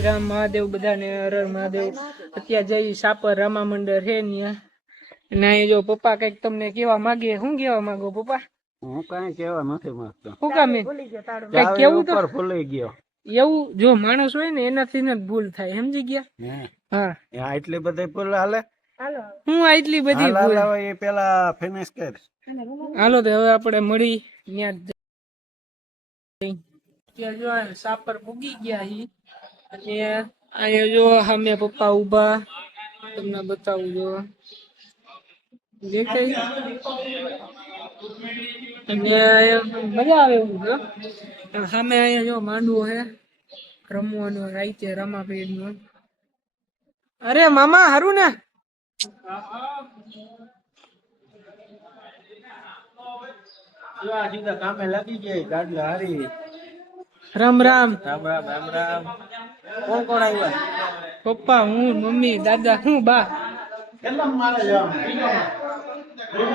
શ્રી રામ મહાદેવ બધાને હર હર મહાદેવ. અત્યારે જઈ સાપર રામા મંડળ હે ત્યાં અને જો પપ્પા કંઈક તમને કેવા માંગે શું કેવા માંગો પપ્પા? હું કઈ કેવા નથી માંગતો. શું કામ કઈ કેવું તો? ભૂલી ગયો. એવું જો માણસ હોય ને એનાથી ને ભૂલ થાય સમજી ગયા? હા? આ એટલી બધી ભૂલ હાલે? હું આ એટલી બધી ભૂલ? એ પેલા ફિનિશ કર. હાલો તો હવે આપણે મળી ત્યાં જ ત્યાં જો સાપર ભૂગી ગયા હી. અને અહીંયા જો સામે પપ્પા ઊભા. તમને બતાવું જો. દેખાય? અને અહીંયા મજા આવે એવું છે સામે અહીંયા જો માંડવો છે. રમવાનો રાઈતે રમાપીર નો અરે મામા, હારું ને? કામે લાગી ગયા, ગાડલા હારી. રામ રામ. રામ રામ રામ. રામ કોણ કોણ આવ્યા? પપ્પા હું મમ્મી દાદા હું બા.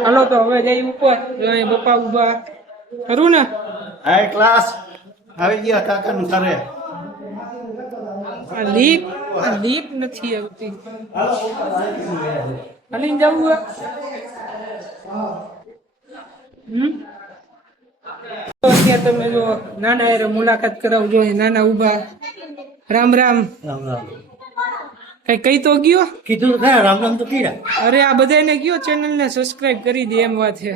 હાલો તો હવે જઈ ઉપર. જો પપ્પા ઊભા ખરું ને? હાઈ ક્લાસ આવી ગયા કાકા નું ઘરે લીપ લીપ નથી આવતી. હાલીને જવું હે? હમ? અત્યારે તમે જો નાના હારે મુલાકાત કરાવજો નાના ઊભા રામ રામ. રામ રામ. કઈ કઈ તો ગયો? કીધું તો ખરા રામ રામ તો કીધા. અરે આ બધાને કયો ચેનલ ને સબસ્ક્રાઇબ કરી દે એમ વાત છે.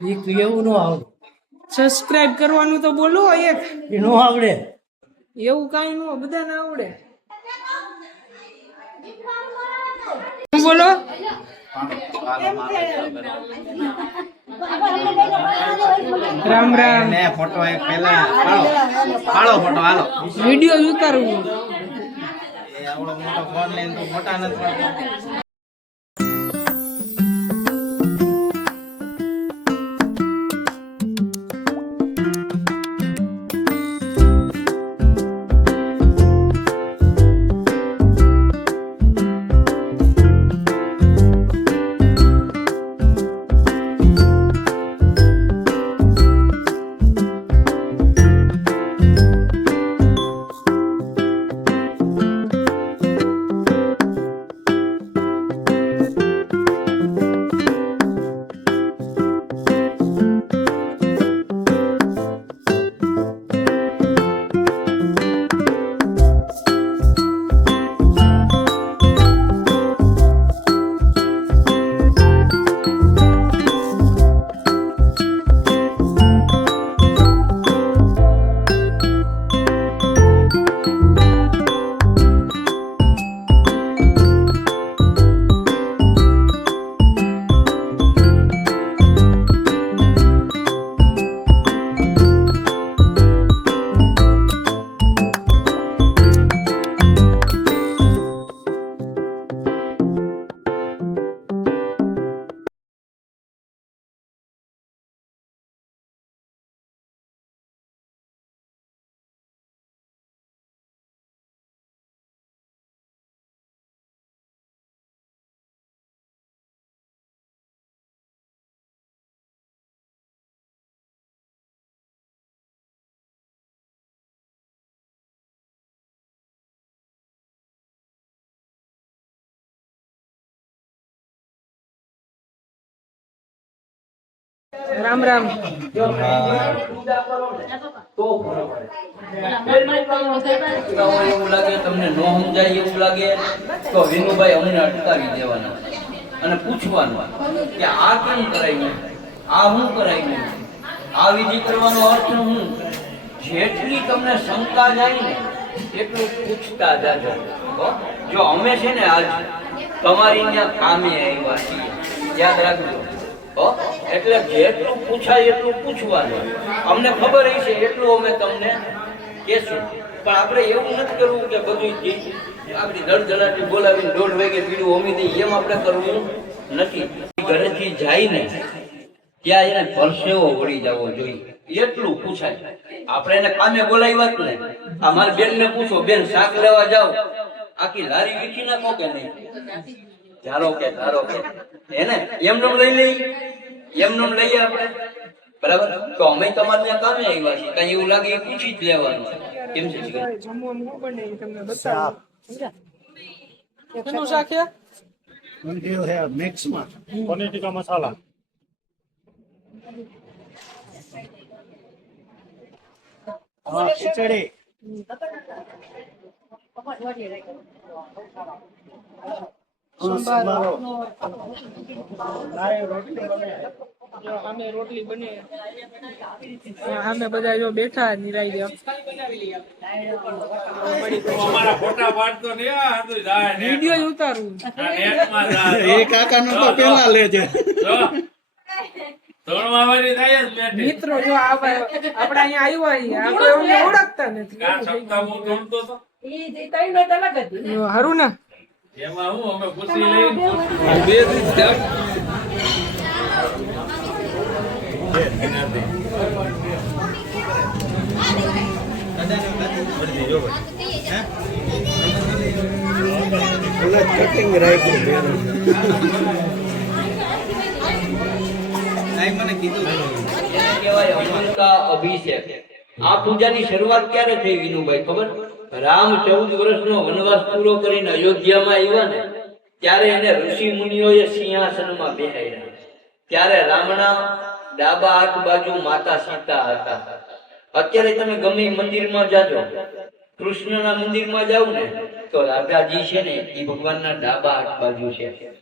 એક એવું નો આવડે. સબસ્ક્રાઇબ કરવાનું તો બોલો એક. નો આવડે. એવું કાંઈ નો બધાને આવડે. શું બોલો રામ રામ. ને ફોટો એક પેલા પાડો પાડો ફોટો હાલો. વિડિયો ઉતારવું એ આવડો મોટો ફોન લઈને તો મોટા નથી રામ રામ. તમને ન સમજાય, એવું લાગે, તો વિનુભાઈ અમને અટકાવી દેવાના. અને પૂછવાનું કે આ કેમ કરાયું આ હું કરાયું આ વિધિ કરવાનો અર્થ હું. જેટલી તમને શંકા જાય ને, એટલું પૂછતા જાજો. જો અમે છે ને આજ તમારી ત્યાં કામે આવ્યા છીએ. યાદ રાખજો? એટલે જેટલું પૂછાય, એટલું પૂછવાનું. અમને ખબર એ છે, એટલું અમે તમને કહેશું. પણ આપણે એવું નથી કરવું કે બધું આપણી ધડધડાટી બોલાવીને દોઢ વાગે પીડું હોમી દઈએ, એમ આપણે કરવું નથી. ઘરેથી જાય ને ત્યાં એને પરસેવો વળી જવો જોઈએ. એટલું પૂછાય. આપણે એને કામે બોલાવ્યા જ ને આ મારી બેન ને પૂછો, બેન, શાક લેવા જાઓ? આખી લારી વીખી નાખો કે નહીં? ધારો કે ધારો કે. એને એમનેમ લઈ લઈ એમનેમ લઈએ આપણે. બરાબર? તો અમે તમારે ત્યાં કામે આવ્યા છીએ. કઈ એવું લાગે એ પૂછી જ લેવાનું. કેમ છે? જમવાનું બને તમને બતાવું. શેનું શાક છે? મંદિર હે મિક્સમાં. પનીર ટીકા મસાલા. હા ખીચડી. લાય રોટલી બને. જો સામે રોટલી બને. સામે બધા જો બેઠા નિરાઈ ગયા. અમારા ફોટા પાડતો નહીં આ હતું જાય ને. ઉતારું. આ નેટમાં જાય. એ કાકા નો તો પેલા લેજે. મિત્રો જો આપણે આપણે અહીંયા આવ્યું છીએ આપણે ઓળખતા નથી. હારું ને. એમાં હું અમે પૂછી લઈને બે દિવસ કટિંગ રાખ્યું મને કીધું કહેવાય અમંતા અભિષેક. આ પૂજાની શરૂઆત ક્યારે થઈ વિનુભાઈ? ખબર? રામ ચૌદ વર્ષનો વનવાસ પૂરો કરીને અયોધ્યામાં આવ્યા ને, ત્યારે એને ઋષિ મુનિઓએ સિંહાસનમાં બેહાડ્યા ત્યારે રામના ડાબા હાથ બાજુ માતા સીતા હતા. અત્યારે તમે ગમે મંદિરમાં જાજો. કૃષ્ણના મંદિરમાં જાવ ને, તો રાધાજી છે ને એ ભગવાનના ડાબા હાથ બાજુ છે.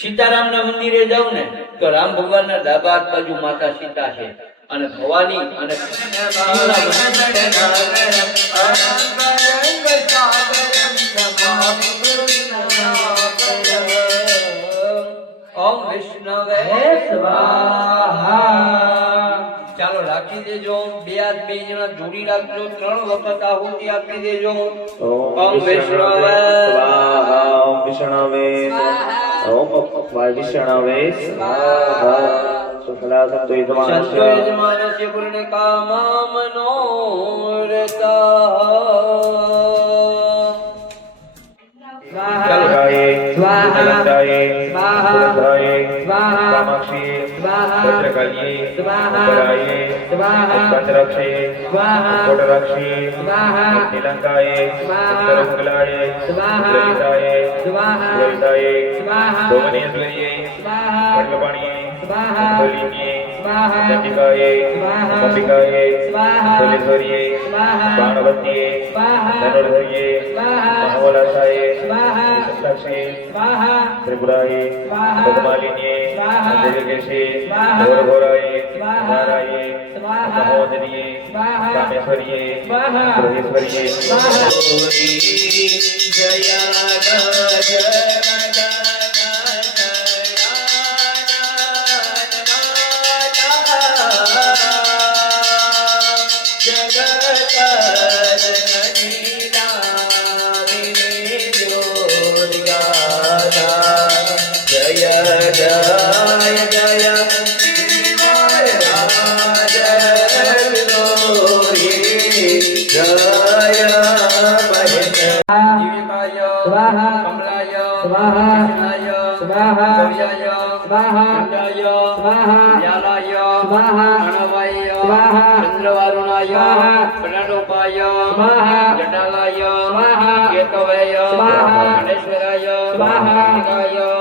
સીતારામના મંદિરે જાવ ને, તો રામ ભગવાનના ડાબા હાથ બાજુ માતા સીતા છે. અને ભવાની અને ઓમ વિષ્ણવે ચાલો રાખી દેજો. બે હાથ બે જણા જોડી રાખજો. ત્રણ વખત આહુતિ આપી દેજો. ઓમ વિષ્ણવે ઓમ વિષ્ણવે. ઓમ વિષ્ણવે સ્વાહા. કામા મનોરથા સ્વાહા. કલંકાયે સ્વાહા. સુરભ્રાયે સ્વાહા. કામાક્ષી સ્વાહા. ભદ્રકાલ્યે સ્વાહા. ઉપરાયે સ્વાહા. સ્કંદરક્ષે સ્વાહા. કોટરક્ષે સ્વાહા. ભુલેશ્વરીએ સ્વાહા. બાણવતીએ. ધનુર્ધરીએ. મહાવલાસાયે સ્વાહા. ત્રિપુરાએ. ઘોરઘોરાએ સ્વાહા. વારાએ સ્વાહા. મહોદરીએ કામેશ્વરીએ ગૃહેશ્વરીએ સ્વાહા. જય स्वाहा स्वाहा स्वाहा स्वाहा स्वाहा स्वाहा चंद्रवारुणाय प्रणरूपाय स्वाहा जटालाय स्वाहा केतवय स्वाहा गणेश्वराय स्वाहा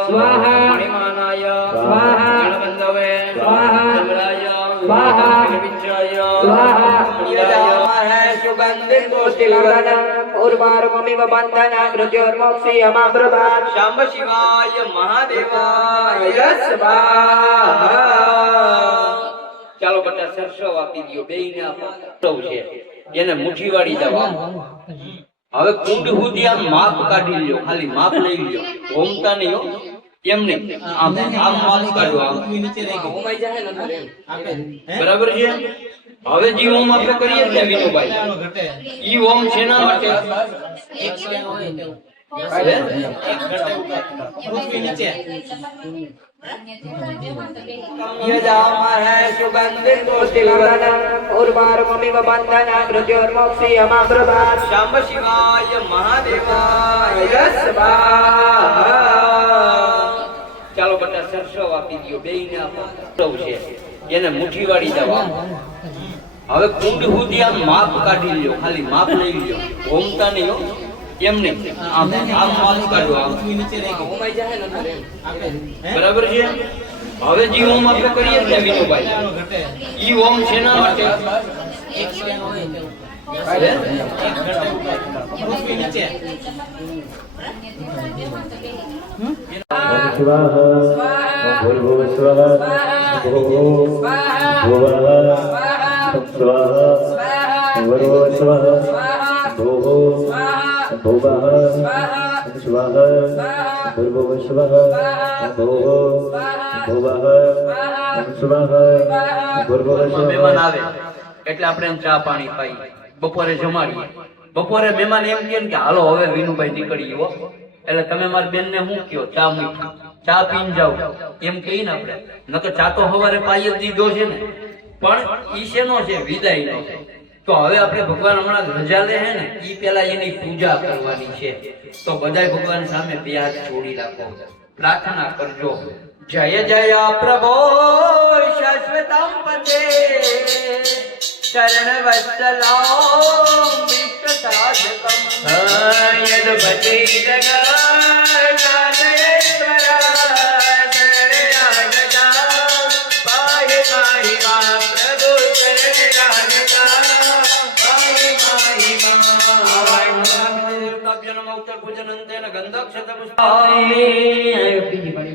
स्वाहा मणिमानाय स्वाहा गणबंधवे स्वाहा चंद्राय स्वाहा स्वाहा सुगंधित कोटिवर्धन વિવિચાય સ્વાહા. શાંબ શિવાય મહાદેવાય ચાલો બધા સરસો આપી દો બે છે. એને મુઠી વાળી દવા હવે કુંડ સુધી આમ માપ કાઢી લ્યો, ખાલી માપ લઈ લ્યો. ઘૂમતા નહીં હો. એમ નહીં આમ આમ માપ કાઢો આમ નીચે રાખી બરાબર છે હવે જે ઓમ આપણે કરીએ જ ને વિનુભાઈ આનો ઘટે ઈ ઓમ શેના માટે એક સ્ટેન્ડ હોય સ્વાહા ચાલો બધા સરસો આપી દો બે ને છે એને મુઠ્ઠીવાળી દવા હવે કુંડ સુધી આમ માપ કાઢી લ્યો ખાલી માપ લઈ લ્યો ઘૂમતા નહીં હો એમને આમ આમ માપ કાઢો આમ બરાબર છે હવે જે ઓમ આપણે કરીએ ને વિનુભાઈ ઈ ઓમ શેના માટે ઓમ મહેમાન આવે એટલે આપણે એમ ચા પાણી પાઈ બપોરે જમાડીએ. બપોરે મહેમાન એમ કે, હાલો, હવે વિનુભાઈ નીકળી ગયો. એટલે તમે મારી બેન ને મૂક્યો ચા મૂકી. ચા પીને જાવ એમ કહીએ ને આપણે. નકર ચા તો સવારે પાઈ દીધો છે ને. પણ ઈ શેનો છે? વિદાય નો તો હવે આપણે ભગવાન હમણાં રજા લે છે ને, ઈ પેલા એની પૂજા કરવાની છે. તો બધાય ભગવાન સામે બે જોડી રાખો. પ્રાર્થના કરજો. જય જય પ્રભો શાશ્વતમ યદ ભજે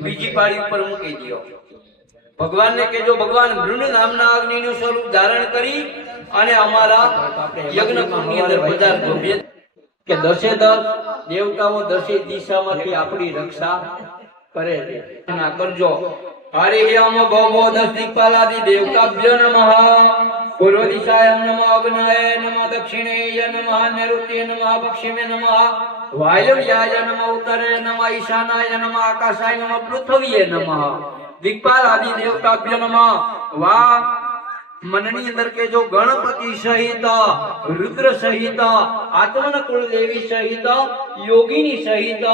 બીજી પાળી ઉપર મૂકી દો ભગવાનને કહેજો, ભગવાન ગૃણ નામના અગ્નિનું સ્વરૂપ ધારણ કરી અને અમારા યજ્ઞ કુંડની અંદર બજાર બે કે દસે દસ દેવતાઓ દસે દિશામાંથી આપણી રક્ષા કરે છે. ના કરજો. હરિયમ ભવો દસ દિક્પાલાદિ દેવતાભ્ય નમઃ. પૂર્વ દિશાય નમઃ, અગ્નાય નમઃ, દક્ષિણેય નમઃ, નૈઋત્ય નમઃ, પશ્ચિમે નમઃ, વાયવ્યાય નમઃ, ઉત્તરે નમઃ, ઈશાનાય નમઃ, આકાશાય નમઃ, પૃથ્વીએ નમઃ. દિક્પાલ આદિ દેવતાભ્ય વા મનની અંદર કે જો ગણપતિ સહિત, રુદ્ર સહિત, આત્મન કુળદેવી સહિત, યોગીની સહિત,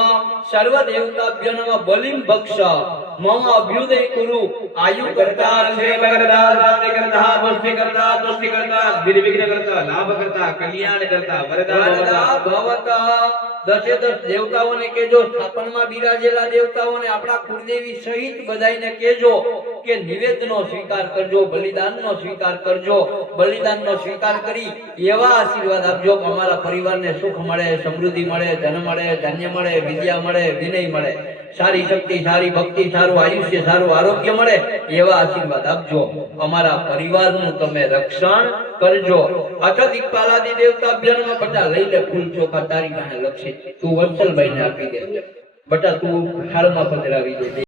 સર્વ દેવતાભ્ય નમઃ, બલિમ ભક્ષ. મમ અભ્યુદય કુરુ આયુ કરતા સેવ કરતા શાંતિ કરતા પુષ્ટિ કરતા પુષ્ટિ કરતા નિર્વિઘ્ન કરતા લાભ કરતા કલ્યાણ કરતા વરદા भवता। દસે દસ દેવતાઓને કેજો સ્થાપનમાં બિરાજેલા દેવતાઓને આપણા કુળદેવી સહિત બધાયને કેજો કે નિવેદનો સ્વીકાર કરજો, બલિદાનનો સ્વીકાર કરજો, બલિદાનનો સ્વીકાર કરી એવા આશીર્વાદ આપજો કે અમારા પરિવારને સુખ મળે, સમૃદ્ધિ મળે, ધન મળે, ધન્ય મળે, વિદ્યા મળે, વિનય મળે. સારી શક્તિ, સારી ભક્તિ, સારું આયુષ્ય, સારું આરોગ્ય મળે એવા આશીર્વાદ આપજો. અમારા પરિવારનું તમે રક્ષણ કરજો. અચ્છા દિક્પાલાદી દેવતા અભ્યાનમાં બટા લઈ લે ફૂલ ચોખા તારી પાસે લક્ષી તું વત્સલભાઈ ને આપી દે. બટા તું હાલમાં પધરાવી દે.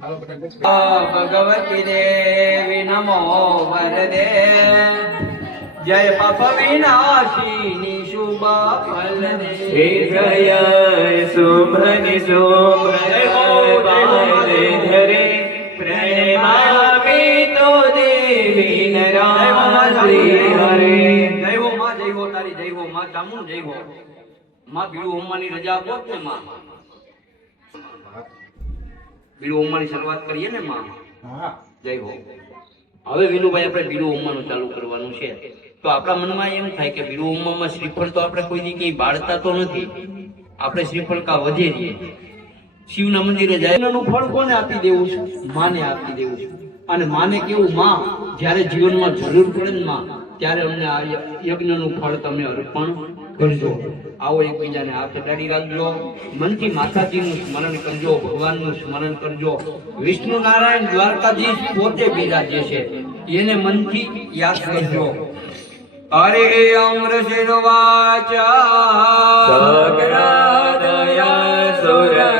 ભગવતી દેવી નમો વરદે. જય પાપ વિનાશીની શુભ ફલ દે જય શુભ્રવાદે ધરે. પ્રેમાવી તો દેવી નરાશ્રી હરે. જય હો માં જય હો તારી જય હો માં ચામુંડ જય હો. માં બીડું હોમવાની રજા આપો ને માં. બીડું ઓમવાની શરૂઆત કરીએ ને માં? જય હો. હવે વિનુભાઈ આપણે બીડું ઓમવાનું ચાલુ કરવાનું છે. તો આપણા મનમાં એમ થાય કે બીડું ઓમવામાં શ્રીફળ તો આપણે કોઈ ક્યાંય બાળતા તો નથી. આપણે શ્રીફળ કા વધે છીએ શિવના મંદિરે જાય. એનું ફળ કોને આપી દેવું છે? માને આપી દેવું છે. અને માને કેવું? માં જ્યારે જીવનમાં જરૂર પડે ને માં ત્યારે અમને આ યજ્ઞનું ફળ તમે અર્પણ કરજો. આવો એકબીજાને હાથ અડાડી રાખજો. મનથી માતાજીનું સ્મરણ કરજો, ભગવાનનું સ્મરણ કરજો. વિષ્ણુ નારાયણ દ્વારકાધીશ પોતે બિરાજે છે, એને મનથી યાદ કરજો. હરે અમૃત વાચા સકરાદયા સુરગણાનિ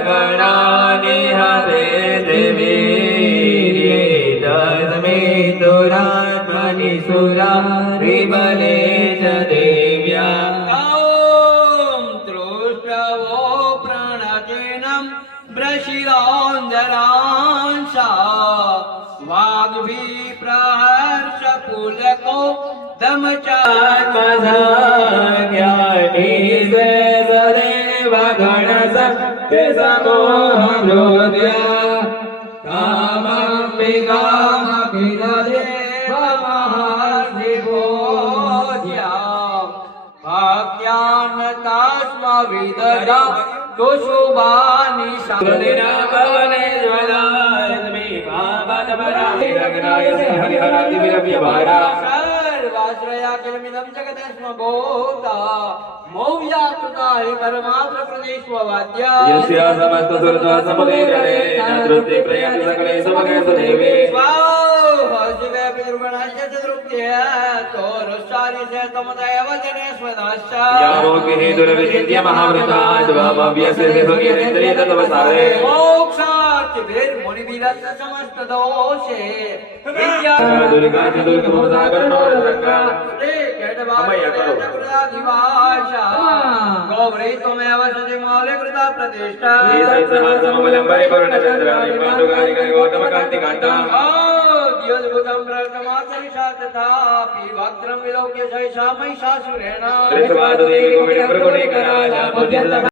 त्रिपुरा विमले च देव्या। ॐ प्रणचेन ब्रशिलांसा वाग्भि प्रहर्षपूरको दमचात्मधा આકાશમાં વિદરા તો શોભાની શાંતિના ભવને જ્વલાત્મી સ્વાહા గౌరీతమేవ సతి మౌలికృత ప్రతిష్ఠ ఈ సైత సమబలం పరిపూర్ణ చంద్రాయ పాదుగారిక గౌతమ కాంతి కాంతా ಶ್ರೀ ಸಮಾಧಿ ಕೋವಿಡ ಪ್ರಗುಣಿ ಕರಾಜ